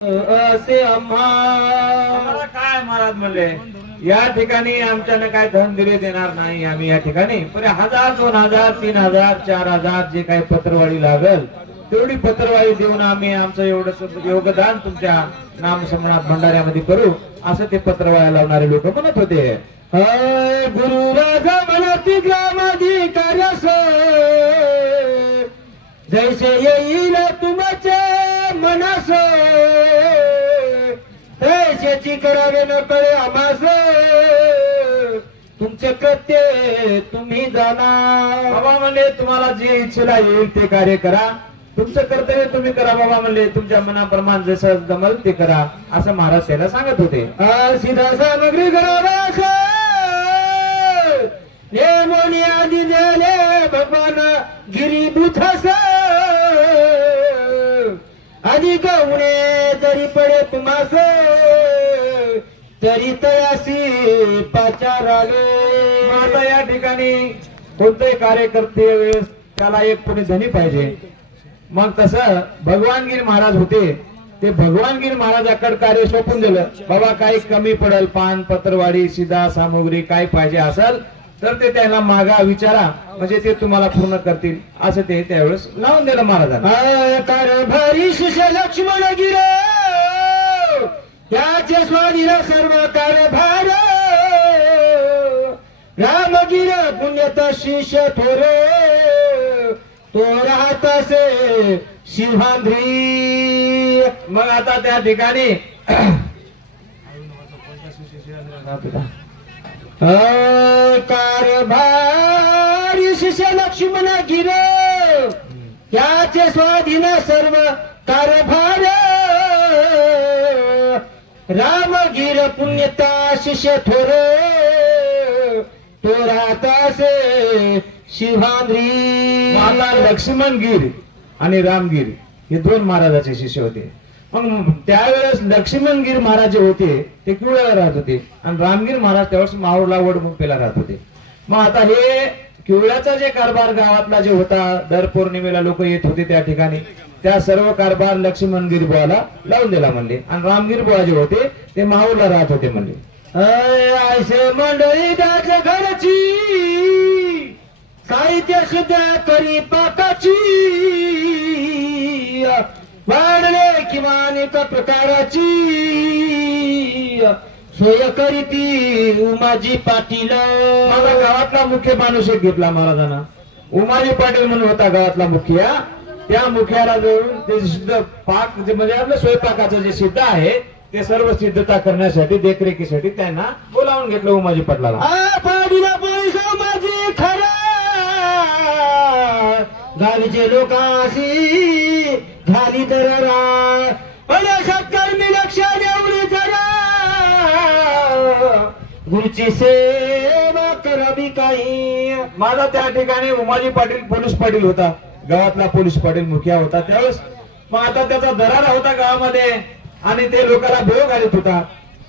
असे आम्हा आम्हाला काय महाराज म्हणले? या ठिकाणी आमच्यानं काय धन दिले देणार नाही आम्ही या ठिकाणी. पण हजार दोन हजार तीन हजार चार हजार जे काही पत्रवाळी लागल तेवढी पत्रवाळी देऊन आम्ही आमचं एवढं योगदान तुमच्या नामसमनात भंडाऱ्यामध्ये करू असं ते पत्रवाळ्या लावणारे लोक म्हणत होते. गुरु राजा म्हणती ग्रामाधिकार्यास जैसे येईल तुमचे मनास. तैसेची करावे न कळे आमास तुमचे कृत्य तुम्ही जाणार. बाबा म्हणले तुम्हाला जे इच्छेला येईल ते कार्य करा. तुमचं कर्तव्य तुम्ही करा बाबा म्हणले तुमच्या मनाप्रमाणे जसं जमल ते करा असं महाराज त्याला सांगत होते. सीधा सामग्री दिले भगवान गिरी बुथस अधिक उणे जरी पडे तुम्हास तरी तयासी पाचार आले. आता या ठिकाणी कोणतेही कार्यकर्ते वेळेस त्याला एक कोणी धनी पाहिजे. मग तसं भगवानगीर महाराज होते. ते भगवानगीर महाराजाकडे कार्य सोपून दिलं. बाबा काही कमी पडेल पान पत्रवाडी शिदा सामुग्री काय पाहिजे असेल तर ते त्याला मागा विचारा म्हणजे ते तुम्हाला पूर्ण करतील. असं ते त्यावेळेस लावून दिलं महाराजांना. लक्ष्मण गिर. स्वाधीन सर्व कारभार रामगिर पुण्यत शिष्य थोर. तो राहत असे शिवांद्री. मग आता त्या ठिकाणी कारभारी शिष्य लक्ष्मण गिर. याचे स्वाधीन सर्व कारभार. राम गिर पुण्यता शिष्य थोर. तो राहतासे शिवांद्री. लक्ष्मण गिरी आणि रामगिर हे दोन महाराजाचे शिष्य होते. मग त्यावेळेस लक्ष्मणगीर महाराज जे होते ते किवळ्याला राहत होते. आणि रामगीर महाराज त्यावेळेस माऊरला वडमुक्तीला राहत होते. मग आता हे किवळ्याचा जे कारभार गावातला जे होता दर पौर्णिमेला लोक येत होते त्या ठिकाणी. त्या सर्व कारभार लक्ष्मणगीर बुवाला लावून दिला म्हणले. आणि रामगीर बुवा जे होते ते माऊरला राहत होते म्हणले. मंडळी घरची साहित्य सुद्धा करी पाकाची. वाढले किंवा अनेक प्रकाराची. सोय करीती उमाजी पाटील. माझा गावातला मुख्य माणूस एक घेतला महाराजांना. उमाजी पाटील म्हणून होता गावातला मुखिया. त्या मुखियाला जाऊन ते सिद्ध पाक जे म्हणजे आपलं स्वयंपाकाचं जे सिद्ध आहे ते सर्व सिद्धता करण्यासाठी देखरेखीसाठी त्यांना बोलावून घेतलं उमाजी पाटलाला. आ पाडीला पैसा माझी खरा. गावीचे लोकांशी झाली दररा पण सत्कर्मी लक्ष देऊन जरा. गुरुची सेवा करावी काही. माझा त्या ठिकाणी उमाजी पाटील पोलीस पाटील होता. गावातला पोलीस पाटील मुखिया होता त्यावेळेस. मग आता त्याचा दरारा होता गावामध्ये. आणि ते लोकांना भेव घालत होता.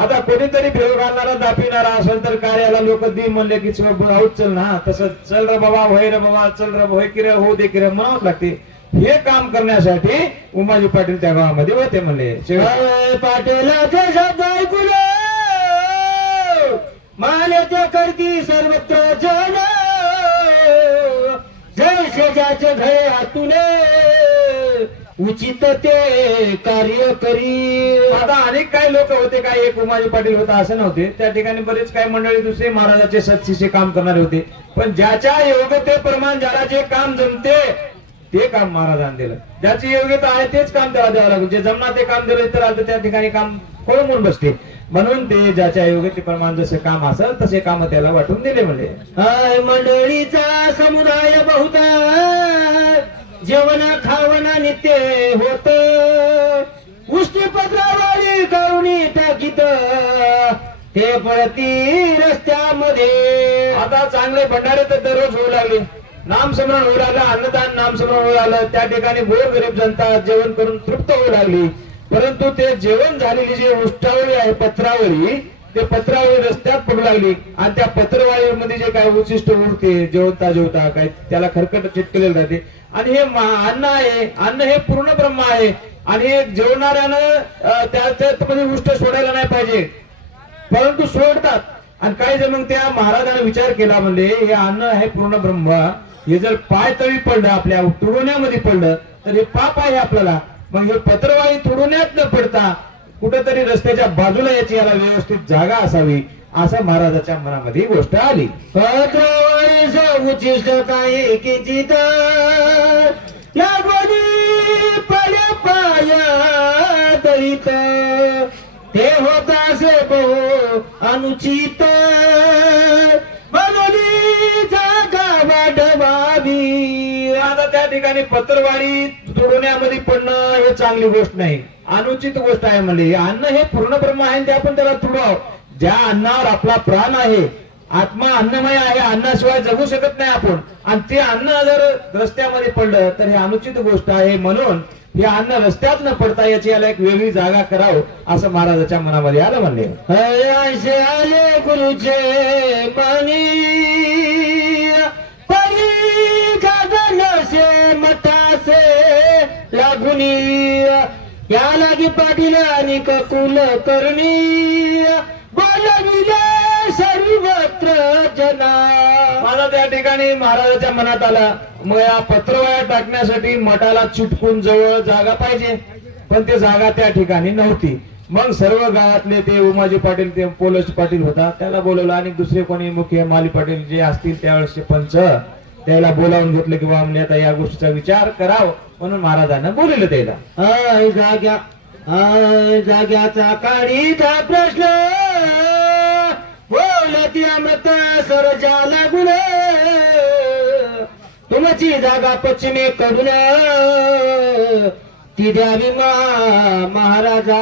आता कोणीतरी भेव घालणारा दापिणारा असेल तर कार्याला लोक दी म्हणले की चल चल ना. तसं चल रे बाबा होय रे बाबा चल रे होय की रे हो दे की रे म्हणावंच लागते. हे काम करण्यासाठी उमाजी पाटील त्या गावामध्ये होते म्हणले. शेवटी अय पाटीलाचे करती सर्वत्र जन जय शेजाचे घरे हातूने उचित ते कार्य करी. आता अनेक काही लोक होते काय एक उमाजी पाटील होता असं नव्हते. त्या ठिकाणी बरेच काही मंडळी दुसरे महाराजाचे सत्शिषे काम करणारे होते. पण ज्याच्या योग्यतेप्रमाणे ज्याला जे काम जमते ते काम महाराजांनी दिलं. ज्याची योग्यता आहे तेच काम त्याला द्यावं लागेल. जे जमणार ते काम दिलं तर आता त्या ठिकाणी काम कोळमून बसते. म्हणून ते ज्याच्या योग्यतेप्रमाणे जसे काम असेल तसे काम त्याला वाटून दिले म्हणजे मंडळीचा समुदाय बहुता जेवण खावण नित्य होत. उष्टीपत्रावाली करुणी टाकीत ते पळती रस्त्यामध्ये. आता चांगले भंडारे तर दररोज होऊ लागले. नामस्मरण होऊ लागलं अन्नदान नामस्मरण होऊ लागलं. त्या ठिकाणी गोर गरीब जनता जेवण करून तृप्त होऊ लागली. परंतु ते जेवण झालेली जी उष्टावळी आहे पत्रावळी ते पत्रावळी रस्त्यात पडू लागली. आणि त्या पत्रवाळीमध्ये जे काय उशिष्ट उरते जेवता जेवता काय त्याला खरकट चिटकलेलं राहते. आणि हे अन्न आहे. अन्न हे पूर्ण ब्रह्म आहे. आणि हे जेवणाऱ्यानं त्याच्यामध्ये म्हणजे उष्ट सोडायला नाही पाहिजे. परंतु सोडतात. आणि काही जण मग त्या महाराजाने विचार केला म्हणजे हे अन्न आहे पूर्ण ब्रह्म. हे जर पाय तळी पडलं आपल्या तुडवण्यामध्ये पडलं तर हे पाप आहे आपल्याला. मग हे पत्रवाळी तुडवण्यात न पडता कुठेतरी रस्त्याच्या बाजूला याची याला व्यवस्थित जागा असावी असं महाराजाच्या मनामध्ये गोष्ट आली. उचिष्ट काही किंचित पाया दळीत ते होता से बहु अनुचित बनवली जागा वाढवावी. आता त्या ठिकाणी पत्रवाळी तुडवण्यामध्ये पडणं हे चांगली गोष्ट नाही. अनुचित गोष्ट आहे म्हणजे अन्न हे पूर्ण ब्रह्म आहे ते आपण त्याला तुडवाव ज्या अन्नावर आपला प्राण आहे आत्मा अन्नमय आहे अन्नाशिवाय जगू शकत नाही आपण. आणि ते अन्न जर रस्त्यामध्ये पडलं तर हे अनुचित गोष्ट आहे म्हणून हे अन्न रस्त्यात न पडता याची याला एक वेगळी जागा करावं असं महाराजाच्या मनामध्ये आलं म्हणले. आले गुरुचे मनी लागुनी. या लागी पाटील आणि ककुल करणी. बोलविले सर्वत्र जना. मला त्या ठिकाणी महाराजाच्या मनात आला. मग या पत्रवया टाकण्यासाठी मठाला चुटकून जवळ जागा पाहिजे. पण ते जागा त्या ठिकाणी नव्हती. मग सर्व गावातले ते उमाजी पाटील ते पोलस पाटील होता त्याला बोलवलं. आणि दुसरे कोणी मुख्य माली पाटील जे असतील त्यावेळेसचे पंच त्याला बोलावून घेतलं की बाबा आता या गोष्टीचा विचार करावं. म्हणून महाराजांना बोलवलं त्याला. आय जाग्या आय जाग्याचा काढीचा प्रश्न. बोलती अमृत सरजा लागून. तुमची जागा पश्चिमेकडून ती द्यावी मा- महाराजा.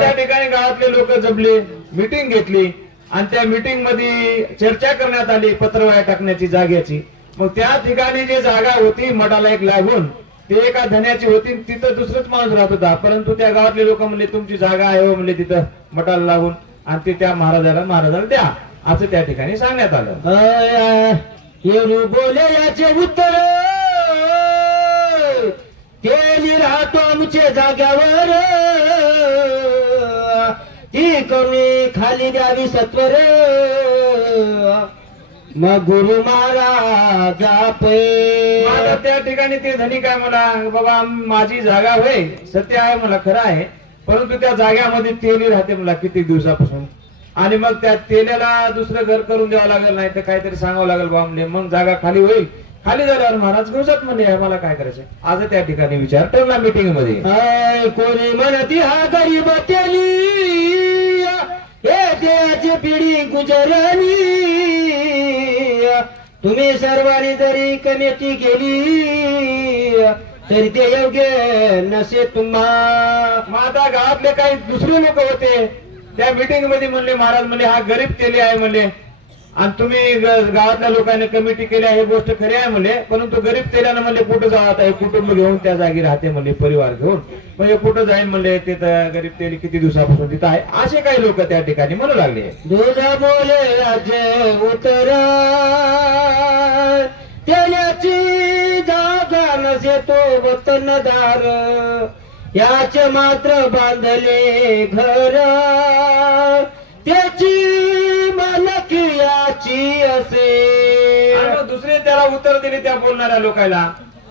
त्या ठिकाणी गावातले लोक जमले मिटिंग घेतली. आणि त्या मिटिंगमध्ये चर्चा करण्यात आली पत्रवाया टाकण्याची जाग्याची मग त्या ठिकाणी जी जागा होती मठाला एक लागून ते एका धन्याची होती तिथं दुसरंच माणूस राहत होता. परंतु त्या गावातले लोक म्हणले तुमची जागा आहे हो, म्हणले तिथं मटाला लागून. आणि ते त्या महाराजाला महाराजाला द्या असं त्या ठिकाणी सांगण्यात आलं. येऊ बोले याचे उत्तर. केली राहतो आमचे जाग्यावर. ती कमी खाली द्यावी सत्वर. मग गुरु महाराजा त्या ठिकाणी ते धनी काय मला बाबा माझी जागा होय सत्य आहे मला खरं आहे. परंतु त्या जाग्यामध्ये तेली राहते मला किती दिवसापासून. आणि मग त्या तेल्याला दुसरं घर करून द्यावं लागेल नाही तर काहीतरी सांगावं लागेल बा म्हणजे मग जागा खाली होईल. खाली झाल्यावर महाराज घेऊसात म्हणजे मला काय करायचं आज त्या ठिकाणी विचार ठरला मीटिंगमध्ये कोणी म्हणती हा गरीब तेली हे त्याची पिढी गुजरली. तुम्ही सर्वांनी जरी कमिटी केली तरी ते योग्य नसे तुम्हा माझा गावातले काही दुसरे लोक होते. त्या मीटिंगमध्ये म्हणले महाराज म्हणले हा गरीब केले आहे म्हणले आणि तुम्ही ग- गावातल्या लोकांनी कमिटी केली आहे हे गोष्ट खरी आहे म्हणले परंतु गरीब तेल्यानं म्हणले कुठं जात आहे कुटुंब घेऊन त्या जागी राहते म्हणले परिवार घेऊन. म्हणजे कुठं जाईल म्हणले तिथं गरीब तेली किती दिवसापासून तिथं आहे. असे काही लोक त्या ठिकाणी म्हणू लागले. दुजा बोले राजे उतर. त्याची जागा नसे तो वतनदार. याचे मात्र बांधले घर. त्याची याची असे दुसरे त्याला उत्तर दिले त्या बोलणाऱ्या लोकांना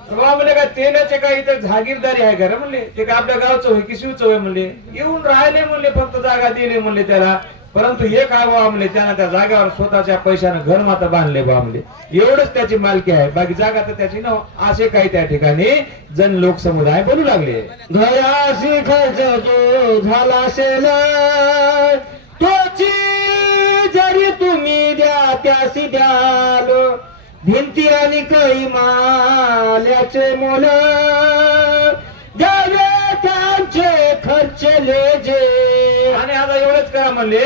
बाबा म्हणले काय तेलाचे काय इथं जागीरदारी आहे का रे म्हणले? ते काय आपल्या गावचं होय की शिवचं होय म्हणले? येऊन राहिले म्हणले फक्त जागा दिली म्हणले त्याला. परंतु हे काय बाबा म्हणले त्यानं त्या जागेवर स्वतःच्या पैशानं घर माता बांधले बाबा म्हणले. एवढंच त्याची मालकी आहे बाकी जागा तर त्याची नव असे काही त्या ठिकाणी जन लोक समुदाय बोलू लागले. घराशी खर्च जो झाला असेल तोची तुम्ही द्या त्यासी द्याल. भिंती आणि काही माल्याचे मोल. द्यावे त्यांचे खर्चले जे आणि आता एवढंच करा म्हणले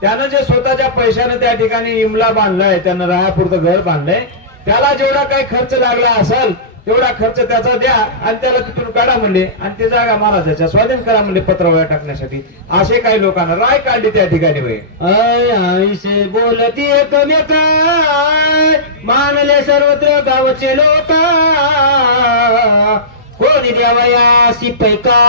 त्यानं जे स्वतःच्या पैशाने त्या ठिकाणी इमला बांधलाय त्यानं राहापुरतं घर बांधलंय त्याला जेवढा काही खर्च लागला असेल तेवढा खर्च त्याचा द्या आणि त्याला तिथून काढा म्हणले. आणि ते जागा महाराजाच्या स्वाधीन करा म्हणले पत्रवळ्या टाकण्यासाठी. असे काही लोकांना राय काढली त्या ठिकाणी होय आईसे बोलती एकमेकाय. मानले सर्वत्र गावचे लोक. कोणी द्यावयासी पैका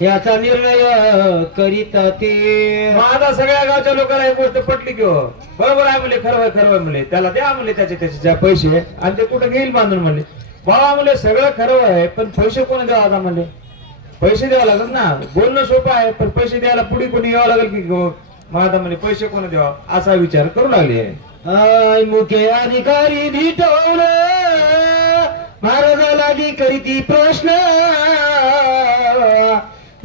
याचा निर्णय करीत ते. आता सगळ्या गावच्या लोकांना ही गोष्ट पटली की हो. बरोबर आहे म्हणले खरं खरं आहे म्हणले त्याला द्या म्हणले त्याचे त्याचे ज्या पैसे. आणि ते कुठं घेईल बांधून म्हणले. बाबा म्हणले सगळं खरं आहे पण पैसे कोण द्यावा आता म्हणले? पैसे द्यावं लागेल ना. बोलणं सोपं आहे पण पैसे द्यायला पुढे कोणी यावं लागेल की आता म्हणले पैसे कोण द्यावा? असा विचार करू लागले. आय मुखे अधिकारी भिटवलं महाराजाला करीती प्रश्न.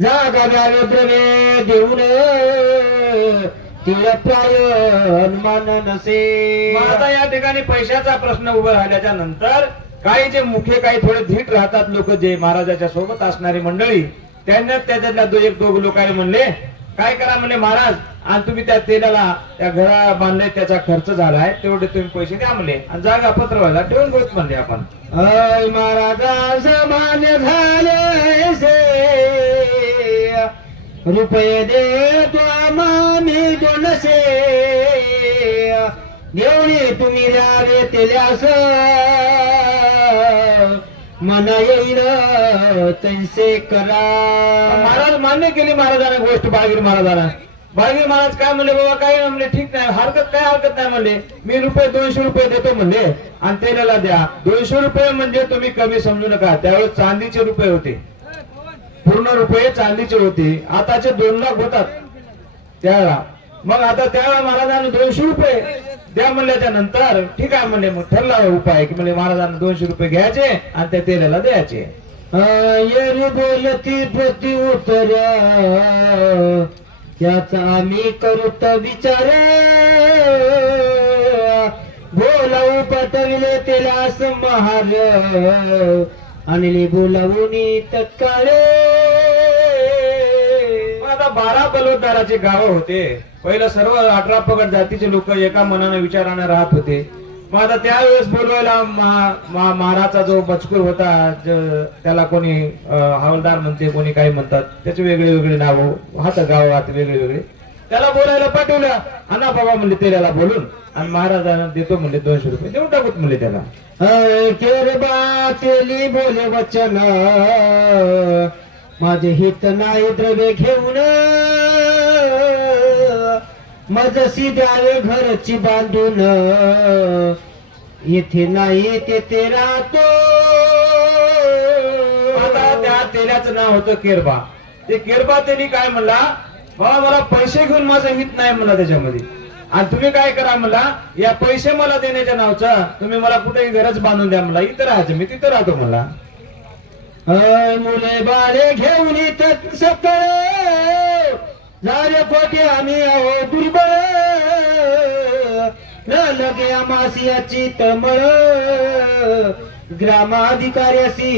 जागा द्यावे द्रव्य देऊन तिळ प्राय हनुमान नसे. आता या ठिकाणी पैशाचा प्रश्न उभा राहिल्याच्या नंतर काही जे मुखे काही थोडे धीट राहतात लोक जे महाराजाच्या सोबत असणारी मंडळी त्यांना त्याच्यातल्या दो एक दोघ लोकांनी म्हणले काय करा? म्हणले महाराज आणि तुम्ही त्या तेलाला त्या घरा बांधले त्याचा खर्च झालाय तेवढे तुम्ही पैसे द्या म्हणले आणि जागा पत्रवायला ठेवून गोष्ट म्हणले आपण. महाराजा समान झाले रुपये दे तो आम्ही दोनशे. देवणे तुम्ही द्यावे तेल्यास मना येईल तैसे करा. महाराज मान्य केली महाराजांना गोष्ट बागीर महाराजांना बागीर महाराज काय म्हणले बाबा काय म्हणले ठीक नाही हरकत काय हरकत नाही म्हणले. मी रुपये दोनशे रुपये देतो म्हणले आणि तेलाला द्या. दोनशे रुपये म्हणजे तुम्ही कमी समजू नका. त्यावेळेस चांदीचे रुपये होते. पूर्ण रुपये चांदीचे होते. आताचे दोन लाख होतात. त्यावेळा. मग आता त्यावेळा महाराजांनी दोनशे रुपये द्या म्हणल्याच्या नंतर ठीक आहे म्हणले. मग ठरला उपाय की म्हणजे महाराजांना दोनशे रुपये घ्यायचे आणि त्या तेलाला द्यायचे. येरी बोलती प्रति उतर त्याचा आम्ही करूत विचार. बोलाऊ पटविले तेलास महार. आणले बोलावून तत्काळे. मग आता बारा बलवतदाराचे गाव होते. पहिलं सर्व अठरा पगड जातीचे लोक एका मनाने विचाराने राहत होते. मग आता त्यावेळेस बोलवायला महा- महाराजचा जो बचकूर होता त्याला कोणी हवलदार हवालदार म्हणते कोणी काही म्हणतात त्याचे वेगळे वेगळे नाव हात गावात वेगळे वेगळे त्याला बोलायला पाठवलं. अण्णा बाबा म्हणले त्याला बोलून. आणि महाराजांना देतो म्हणले दोनशे रुपये. देऊन टाकूत म्हणले त्याला. केरबा तेली बोले वचन. माझे हित नाही द्रव्य घेऊन. मजसी द्यावे घरची बांधून. येथे नाही तेथे राहतो. आता त्या तेलाचं नाव होतं केरबा. ते केरबा त्यांनी काय म्हणला? बाबा मला पैसे घेऊन माझं हित नाही मला त्याच्यामध्ये. आणि तुम्ही काय करा मला या पैसे मला देण्याच्या नावचा तुम्ही मला कुठेही गरज बांधून द्या मला इथं राहायचं मी तिथं राहतो मला मुले बाळे घेऊन इथं सकळ झाले कोटे आम्ही आहो दुर्बळ लगे आमासियाची तमळ ग्रामाधिकाऱ्याशी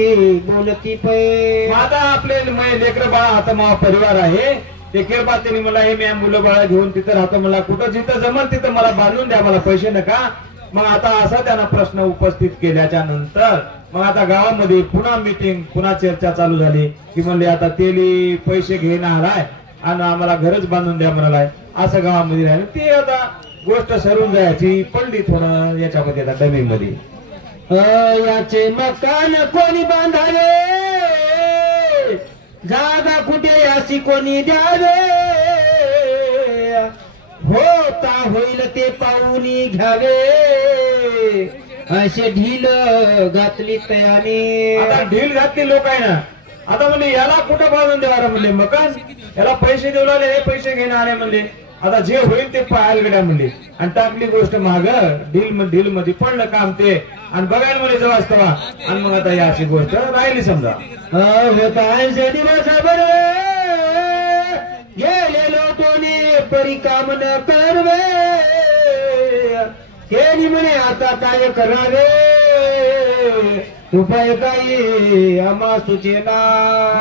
बोलती पै. आता आपले लेकर बाळा आता मा परिवार आहे. ते केरबा त्यांनी मला हे मी मुलं बाळा घेऊन तिथं राहतो मला. कुठं जिथं जमल तिथं मला बांधून द्या मला पैसे नका. मग आता असा त्यांना प्रश्न उपस्थित केल्याच्यानंतर मग आता गावामध्ये पुन्हा मीटिंग पुन्हा चर्चा चालू झाली. की म्हणले आता तेली पैसे घेणार आहे आणि आम्हाला घरच बांधून द्या म्हणालाय असं गावामध्ये राहिलं. ते आता गोष्ट सरून जायची पडली थोडं याच्यामध्ये आता डमीमध्ये. याचे मकान कोणी बांधावे? जागा कुठे अशी कोणी द्यावे? होता होईल ते पाहुणी घ्यावे. असे ढील घातली तयाने. आता ढील घातली लोक आहे ना. आता म्हणले याला कुठं बांधून देणार म्हणले मकान? याला पैसे देऊ लागले हे पैसे घेणार आले म्हणले. आता जे होईल ते पाहायला गड्या म्हणले. आणि टाकली गोष्ट माग ढील ढील मध्ये पडलं काम ते. आणि बघायला म्हणले जवळ तेव्हा आणि मग आता या अशी गोष्ट राहिली समजा. होतांचे दिवस बर गेलेलो कोणी परिकाम न करवे केली म्हणे आता काय करावे उपाय काही आम्हा सुचेना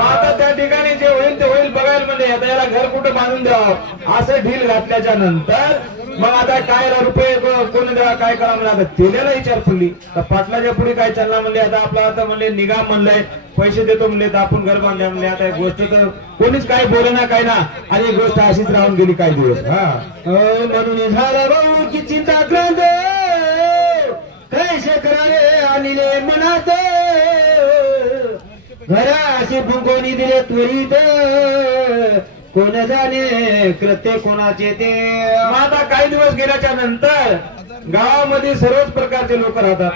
आता त्या ठिकाणी जे होईल ते होईल बघायला म्हणजे आता याला घर कुठं बांधून द्यावं? असं ढील घातल्याच्या नंतर मग आता काय रुपये कोण द्यावा काय करा म्हणलं? आता तेल्याला विचार फुलली. तर पाटलाच्या पुढे काय चालला म्हणले? आता आपला आता म्हणले निगा म्हणलंय. पैसे देतो म्हणले तर आपण घर बांधल्या म्हणले. आता गोष्ट तर कोणीच काय बोल ना काय ना. आणि गोष्ट अशीच राहून गेली काही दिवस. हा. म्हणून झाला भाऊ की चिंता क्रांत कैसे करावे आणले मनात? घरा अशी फुंकोनी दिले त्वरित. कोण जाणे कृत्य कोणाचे ते? मग आता काही दिवस गेल्याच्यानंतर गावामध्ये सर्वच प्रकारचे लोक राहतात.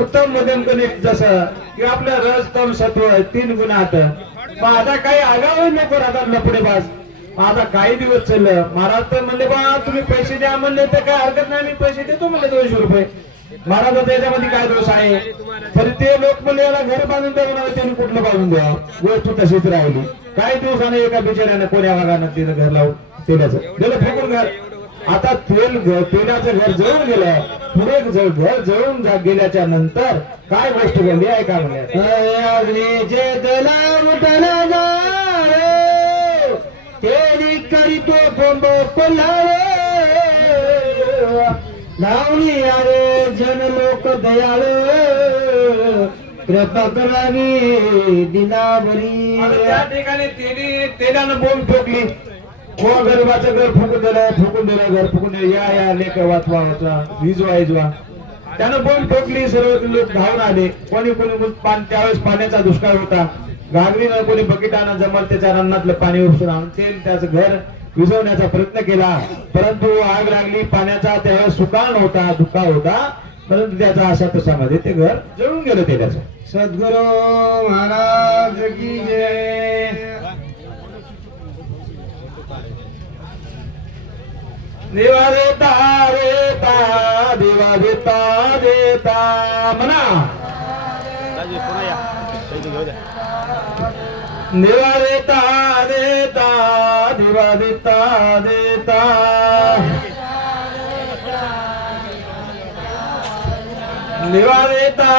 उत्तम मध्यम कनिष्ठ जसं की आपलं रस तम सत्व तीन गुणात. आता काही आगाव नको राहतात लपडे बाज आता काही दिवस चाललं. महाराज तर म्हणले बा तुम्ही पैसे द्या म्हणले तर काय हरकत नाही मी पैसे देतो म्हणले दोनशे रुपये. महाराज त्याच्यामध्ये काय दोष आहे? तरी ते लोक म्हणले याला घर बांधून द्या म्हणाले त्यांनी कुठलं बांधून द्या गोष्ट तशीच राहिली. काही दिवसाने एका बिचाऱ्याने कोण्या भागानं तिनं घर लावून तेलाचं गेलं फेकून घर. आता तेल तेलाचं घर जळून गेलं. पुढे घर जळून गेल्याच्यानंतर काय गोष्ट घडली आहे का करीतो बोंब पल्लावे लावणी आरे जन लोक दयाळ कृपा करावी दिनावरी त्या ठिकाणी तेली तेलानं बोंब ठोकली. हो, को गरीबाचं घर फुकून दिलं फुकून दिलं घर फुकून दिलं या या लेख वाचवा वाचवा. विजवा विजवा. त्यानं बोंब ठोकली सर्व लोक धावून आले. कोणी कोणी पान त्यावेळेस पाण्याचा दुष्काळ होता. गागरीनं कोणी बकेटानं जमल त्याच्या रन्नातलं पाणी उपसून आणून तेल त्याचं घर विजवण्याचा प्रयत्न केला. परंतु आग लागली पाण्याचा त्यावेळेस सुकाण होता दुकाळ होता. परंतु त्याचा अशा तशामध्ये ते घर जळून गेलं तेलाचं सद्गुरु महाराज की जय. देवा देता देता देवा देता देता. म्हणा. देवा देता देता देवा देता देता. देवा देता